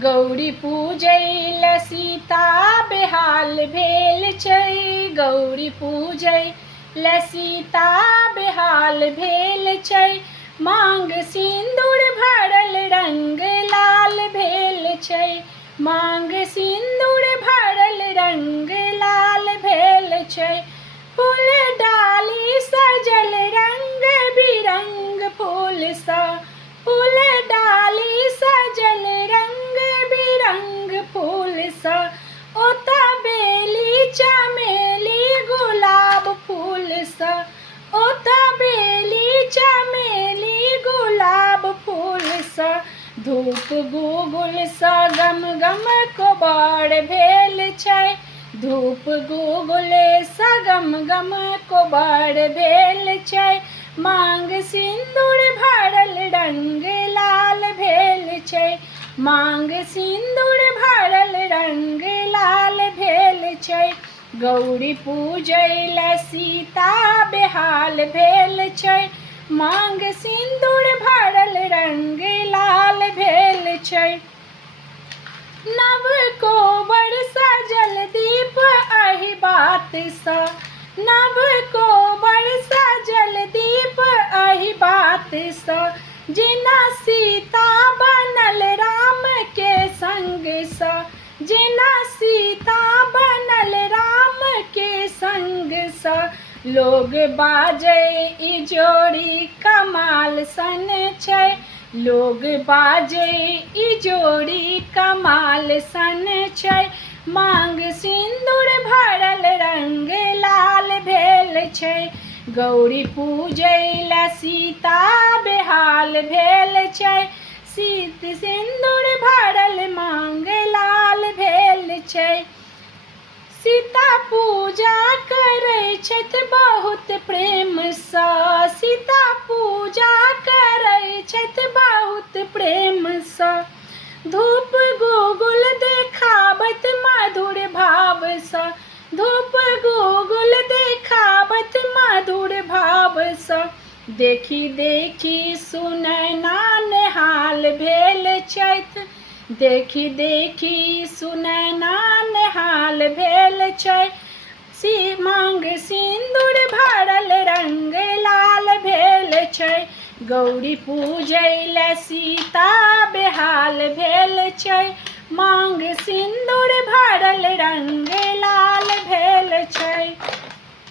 गौरी पूजैल सीता बेहाल भेल छै। गौरी पूजैल सीता बेहाल भेल छै। मांग सिंदूर भरल रंग लाल भेल छै। मांग सिंदूर भरल रंग लाल भेल छै। फूल डाली सजल रंग बिरंग फूल सा। फूल डाली सजल रंग बिरंग फूल सा। ओता बेली चमेली गुलाब फूल सा। ओता बेली चमेली गुलाब फूल सा। धूप गुगुल सा गम गम कोबार भेल छै। धूप गुगुल सा गम गम कोबार भेल छै। मांग सिंदूर भरल रंग लाल भेल छै। मांग सिंदूर भरल रंग लाल भेल छै। गौरी पूजैल सीता बेहाल भेल छै। मांग सिंदूर भरल रंग लाल भेल छै। नव कोबर सजल दीप एहि बात सा। नव कोबर सजल दीप एहि बात सा। जेना सीता बनल राम के संग सा। जेना सीता बनल राम के संग सा। लोग बाजै ई जोड़ी कमाल सन छै। लोग बाजै ई जोड़ी कमाल सन छै। मांग सिंदूर भरल रंग लाल भेल छै। गौरी पूजैल सीता बेहाल भेल छै। सीत सिंदूर भरल मांग लाल भेल छै। सीता पूजा करै छथि बहुत प्रेम सा। सीता पूजा करै छथि बहुत प्रेम सा। धूप गुगुल देखाबत मधुर भाव सा। धूप गुगुल देखाबत मधुर भाव सा। देखी देखी सुनैना नेहाल भेल छथि। देखी देखी सुनैना नेहाल भेल छै। मांग सिंदूर भरल रंग लाल भेल छै। गौरी पूजैल सीता बेहाल भेल छै। मांग सिंदूर भरल रंग लाल भेल छै।